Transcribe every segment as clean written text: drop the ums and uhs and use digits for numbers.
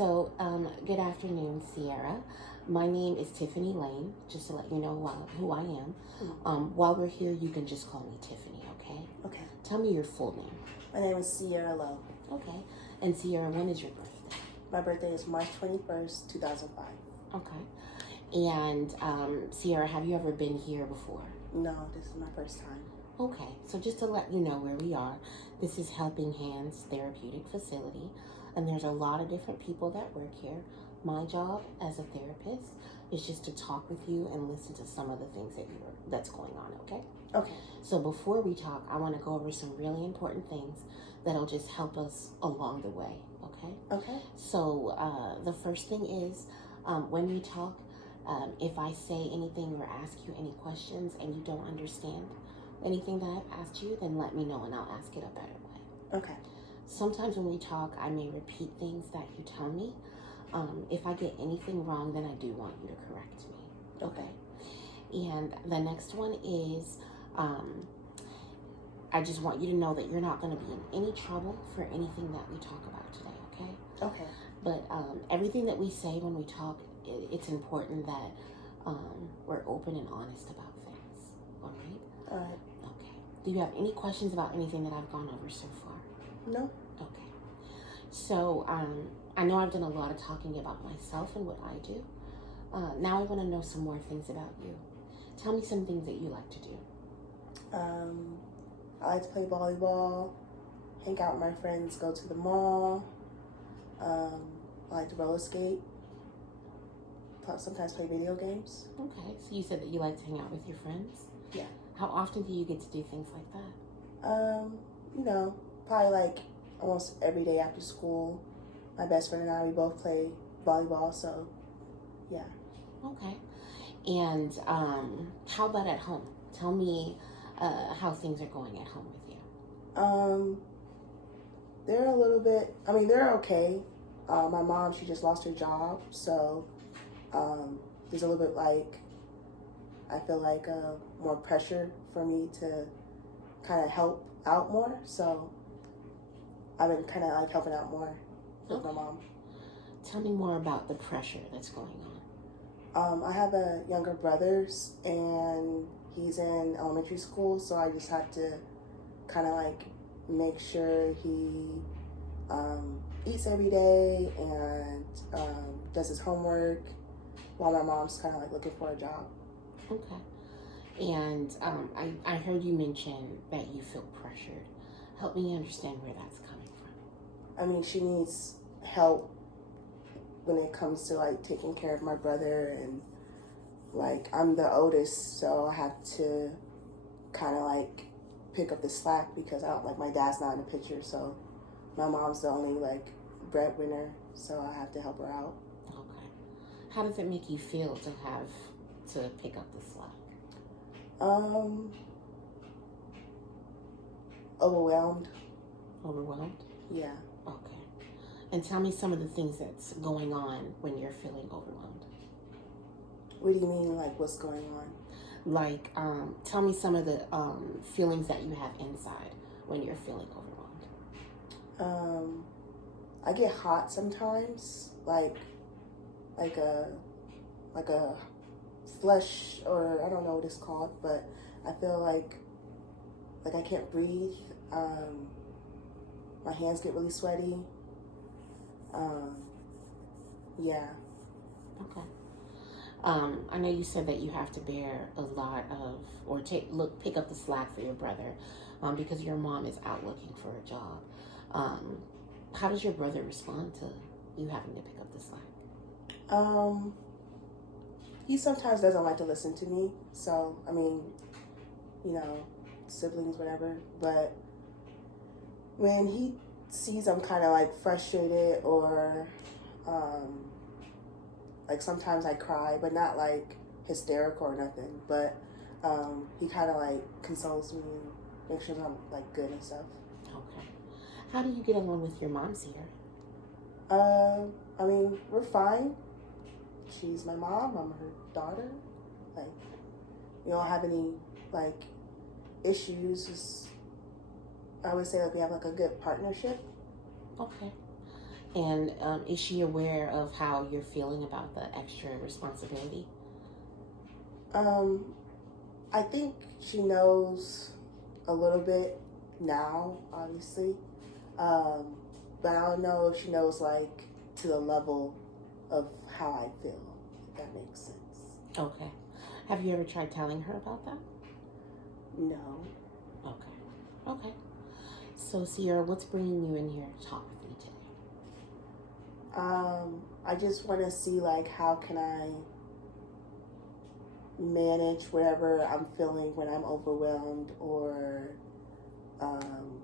So, good afternoon, Sierra. My name is Tiffany Lane, just to let you know who I am. While we're here, you can just call me Tiffany, okay? Okay. Tell me your full name. My name is Sierra Lowe. Okay. And Sierra, when is your birthday? My birthday is March 21st, 2005. Okay. And Sierra, have you ever been here before? No, this is my first time. Okay, so just to let you know where we are, this is Helping Hands Therapeutic Facility, and there's a lot of different people that work here. My job as a therapist is just to talk with you and listen to some of the things that's going on, okay? Okay. So before we talk, I want to go over some really important things that'll just help us along the way, okay? Okay. So the first thing is, when we talk, if I say anything or ask you any questions and you don't understand anything that I've asked you, then let me know and I'll ask it a better way. Okay. Sometimes when we talk, I may repeat things that you tell me. If I get anything wrong, then I do want you to correct me. Okay. And the next one is, I just want you to know that you're not going to be in any trouble for anything that we talk about today, okay? Okay. But everything that we say when we talk, it's important that we're open and honest about things, all right? All right. Okay. Do you have any questions about anything that I've gone over so far? No. Okay. So, I know I've done a lot of talking about myself and what I do. Now I want to know some more things about you. Tell me some things that you like to do. I like to play volleyball, hang out with my friends, go to the mall. I like to roller skate. Sometimes play video games. Okay. So you said that you like to hang out with your friends? Yeah. How often do you get to do things like that? Probably like almost every day after school. My best friend and I, we both play volleyball, so yeah. Okay. And how about at home? Tell me how things are going at home with you. They're okay. My mom, she just lost her job, so there's a little bit I feel like more pressure for me to kind of help out more, so I've been kind of helping out more with my mom. Tell me more about the pressure that's going on. I have a younger brother, and he's in elementary school, so I just have to kind of make sure he eats every day and does his homework while my mom's kind of looking for a job. Okay. And I heard you mention that you feel pressured. Help me understand where that's coming from. She needs help when it comes to taking care of my brother, and I'm the oldest, so I have to kind of pick up the slack because my dad's not in the picture, so my mom's the only breadwinner, so I have to help her out. Okay. How does it make you feel to have to pick up the slack? Overwhelmed. Overwhelmed? Yeah. Okay. And tell me some of the things that's going on when you're feeling overwhelmed. What do you mean, what's going on? Tell me some of the feelings that you have inside when you're feeling overwhelmed. I get hot sometimes, like a flush, or I don't know what it's called, but I feel like I can't breathe. My hands get really sweaty. Yeah. Okay. I know you said that you have to bear a lot of, or pick up the slack for your brother, because your mom is out looking for a job. How does your brother respond to you having to pick up the slack? He sometimes doesn't like to listen to me, so siblings, whatever, but when he sees I'm kind of frustrated, or sometimes I cry, but not hysterical or nothing, but he kind of consoles me and makes sure I'm good and stuff. Okay. How do you get along with your mom, Sierra? We're fine. She's my mom, I'm her daughter. We don't have any issues. I would say we have a good partnership. Okay. And is she aware of how you're feeling about the extra responsibility? I think she knows a little bit now, obviously. Um, but I don't know if she knows like to the level of how I feel, if that makes sense. Okay. Have you ever tried telling her about that? No. Okay. Okay. So, Sierra, what's bringing you in here to talk with me today? I just want to see like how can I manage whatever I'm feeling when I'm overwhelmed or um,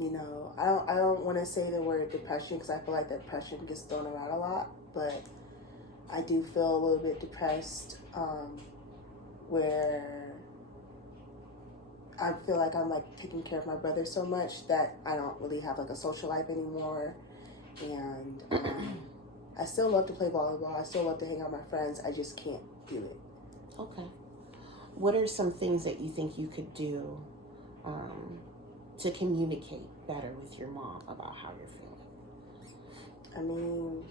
I don't want to say the word depression because I feel like depression gets thrown around a lot, but I do feel a little bit depressed where I feel like I'm like taking care of my brother so much that I don't really have like a social life anymore, and I still love to play volleyball. I still love to hang out with my friends. I just can't do it. Okay. What are some things that you think you could do to communicate better with your mom about how you're feeling? I mean,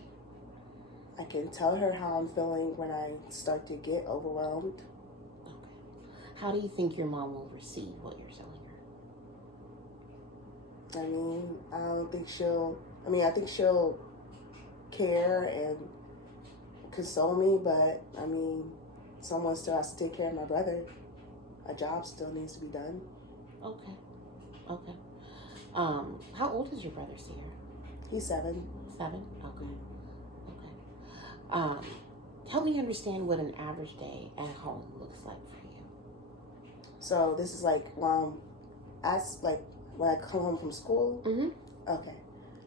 I can tell her how I'm feeling when I start to get overwhelmed. Okay. How do you think your mom will receive what you're telling her? I mean, I think she'll care and console me, but I mean, someone still has to take care of my brother. A job still needs to be done. Okay. Okay. How old is your brother, Sierra? He's 7. 7? Okay. Okay. Help me understand what an average day at home looks like for you. So this is like when I come home from school. Mm-hmm. Okay.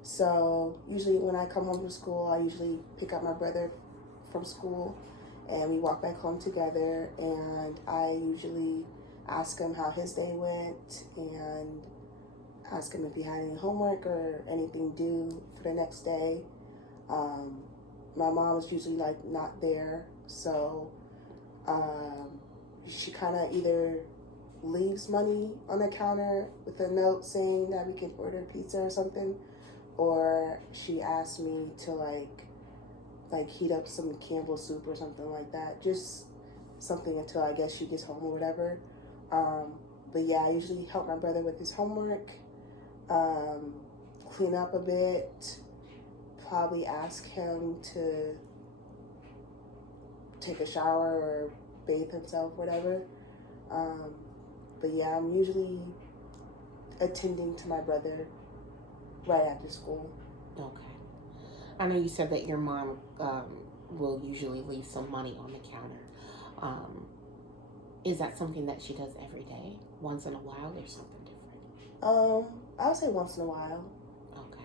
So usually when I come home from school, I usually pick up my brother from school and we walk back home together, and I usually ask him how his day went and ask him if he had any homework or anything due for the next day. My mom is usually like not there, so she kind of either leaves money on the counter with a note saying that we can order pizza or something, or she asks me to like heat up some Campbell's soup or something like that. Just something until I guess she gets home or whatever. But yeah, I usually help my brother with his homework, clean up a bit, probably ask him to take a shower or bathe himself, whatever. But yeah, I'm usually attending to my brother right after school. Okay. I know you said that your mom will usually leave some money on the counter. Is that something that she does every day, once in a while, or something different? I would say once in a while. Okay.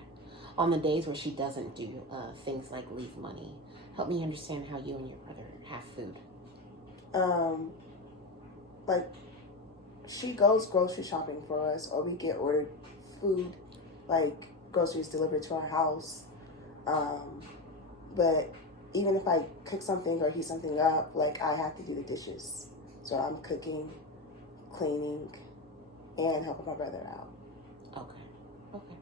On the days where she doesn't do things like leave money, help me understand how you and your brother have food. Like she goes grocery shopping for us, or we get ordered food, like groceries delivered to our house. But even if I cook something or heat something up, like I have to do the dishes. So I'm cooking, cleaning, and helping my brother out. Okay. Okay.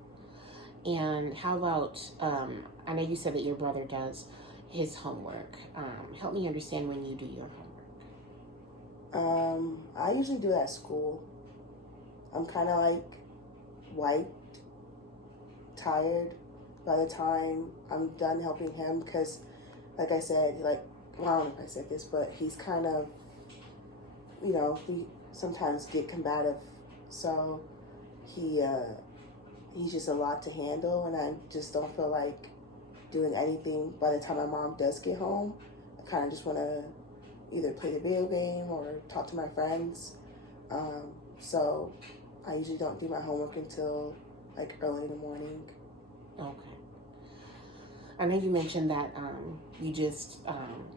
And how about, I know you said that your brother does his homework. Help me understand when you do your homework. I usually do it at school. I'm kind of like wiped, tired by the time I'm done helping him, because like I said, I don't know if I said this, but he's kind of, we sometimes get combative, so he's just a lot to handle, and I just don't feel like doing anything by the time my mom does get home. I kind of just want to either play the video game or talk to my friends, so I usually don't do my homework until like early in the morning. Okay. I know you mentioned that you just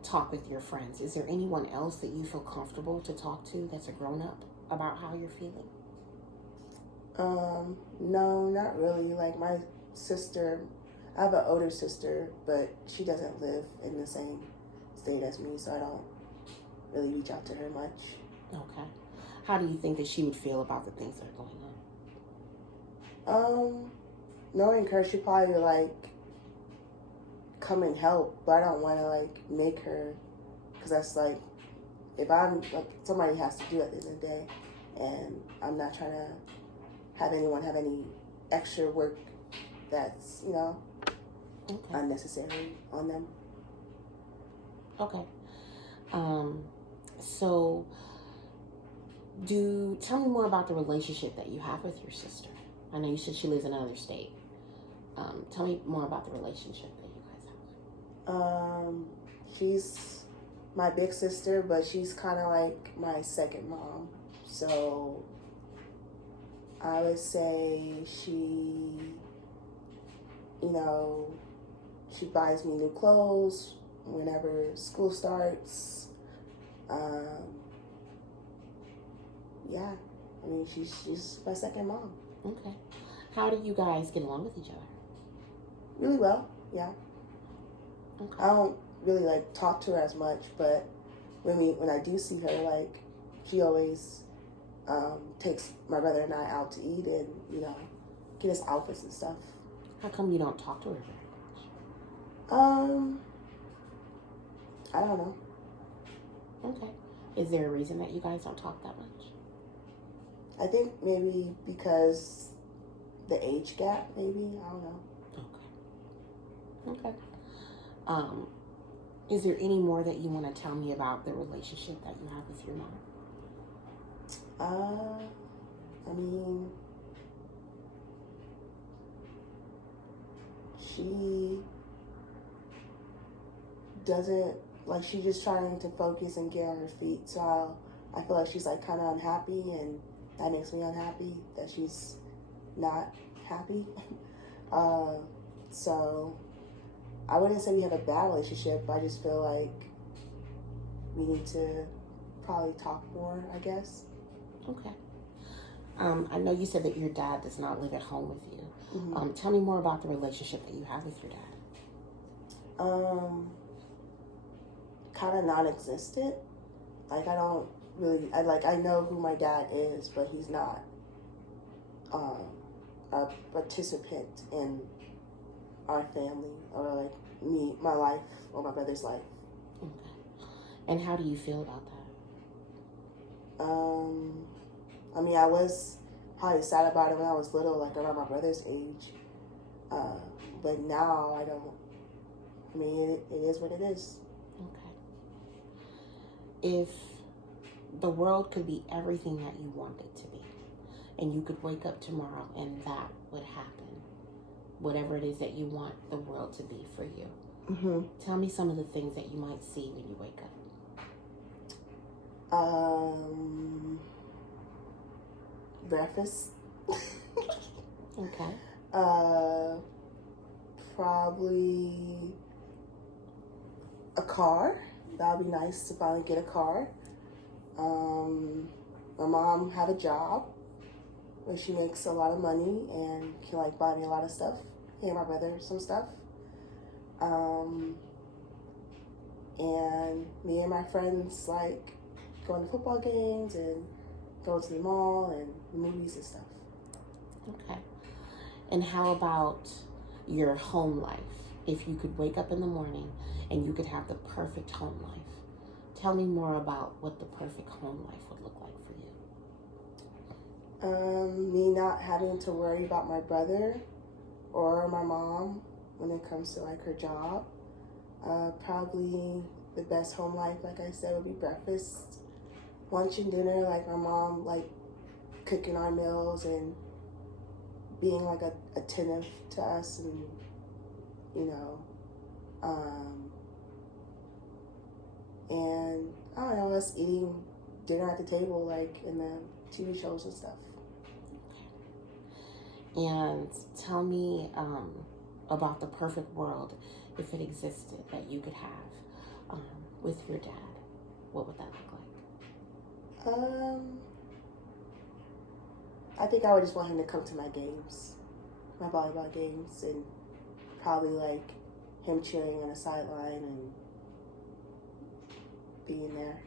talk with your friends. Is there anyone else that you feel comfortable to talk to that's a grown-up about how you're feeling? No, not really. Like my sister, I have an older sister, but she doesn't live in the same state as me, so I don't really reach out to her much. Okay. How do you think that she would feel about the things that are going on? knowing her, she probably would like come and help, but I don't want to like make her, because that's like, if I'm like, somebody has to do it at the end of the day, and I'm not trying to have anyone have any extra work that's, you know, Okay. unnecessary on them. Okay. So tell me more about the relationship that you have with your sister. I know you said she lives in another state. Tell me more about the relationship that you guys have. She's my big sister, but she's kind of like my second mom. So I would say she, you know, she buys me new clothes whenever school starts. Yeah, I mean, she's my second mom. Okay. How do you guys get along with each other? Really well, yeah. Okay. I don't really like talk to her as much, but when I do see her, like, she always takes my brother and I out to eat and, you know, get us outfits and stuff. How come you don't talk to her very Um, I don't know. much? Okay. Is there a reason that you guys don't talk that much? I think maybe because the age gap, maybe. I don't know. Okay. Is there any more that you want to tell me about the relationship that you have with your mom? I mean, she doesn't, like, she's just trying to focus and get on her feet. So I feel like she's like kind of unhappy, and that makes me unhappy that she's not happy. So I wouldn't say we have a bad relationship. I just feel like we need to probably talk more, I guess. Okay. I know you said that your dad does not live at home with you. Mm-hmm. Tell me more about the relationship that you have with your dad. Kind of non-existent. Like, I don't really, I know who my dad is, but he's not a participant in our family, or like my life, or my brother's life. Okay. And how do you feel about that? I mean, I was probably sad about it when I was little, like around my brother's age. But now I don't. I mean, it is what it is. Okay. If the world could be everything that you want it to be, and you could wake up tomorrow and that would happen, whatever it is that you want the world to be for you, tell me some of the things that you might see when you wake up. Breakfast. Okay. Probably a car. That would be nice to finally get a car. My mom had a job where she makes a lot of money and can like buy me a lot of stuff. And my brother some stuff. And me and my friends like going to football games and go to the mall and movies and stuff. Okay. And how about your home life? If you could wake up in the morning and you could have the perfect home life, tell me more about what the perfect home life would look like for you. Me not having to worry about my brother or my mom when it comes to like her job. Probably the best home life, like I said, would be breakfast, lunch, and dinner. Like my mom, like cooking our meals and being like attentive to us, and you know, and I don't know, us eating dinner at the table, like in the TV shows and stuff. And tell me about the perfect world, if it existed, that you could have with your dad. What would that look like? I think I would just want him to come to my games, my volleyball games, and probably like him cheering on the sideline and being there.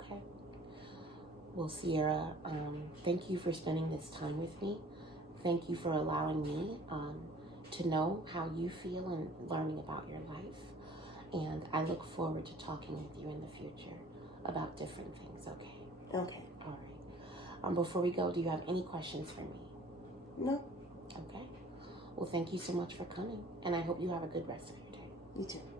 Okay. Well, Sierra, thank you for spending this time with me. Thank you for allowing me to know how you feel and learning about your life. And I look forward to talking with you in the future about different things, okay? Okay. All right. Before we go, do you have any questions for me? No. Okay. Well, thank you so much for coming, and I hope you have a good rest of your day. You too.